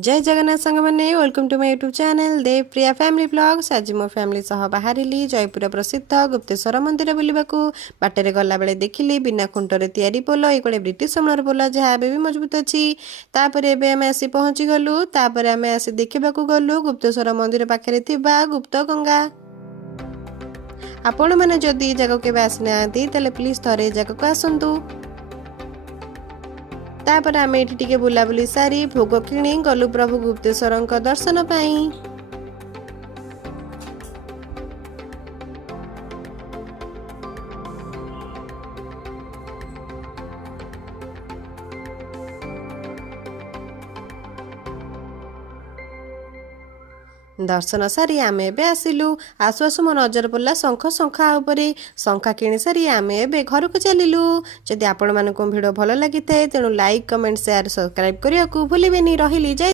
जय जगन्नाथ सांग मैंने welcome to my YouTube channel Dev Priya family vlogs. आज मो फैमिली सह बाहरिली जयपुर प्रसिद्ध गुप्तेश्वर मंदिर बुलवाकू। बाटर गला बेले देखिली बिना खुंटर तैयारी पोल ये गोटे ब्रिटिश समयर पोल जहाँ भी मजबूत अच्छी। आम आसी पहुँची गलु आम आसी देखा गलु गुप्तेश्वर मंदिर पाखे गुप्त गंगा। आपण मैंने जदि जगह के आसी ना प्लीज थे जगह आसतु। तापर आम ये बुलाबुली सारी भोग किणी गलु प्रभु गुप्तेश्वर दर्शन पाई। दर्शन सारी आम एबे आसिलु। आसु आसु मो नजर पड़ा शंख शंखा उपरे शंखा किणी सारी आम एबे घर को चलिलु। जदि आपण मानकु वीडियो भल लगी थाए तेणु लाइक कमेंट शेयर सब्सक्राइब करने को भूलिबेनी। रहिली जय।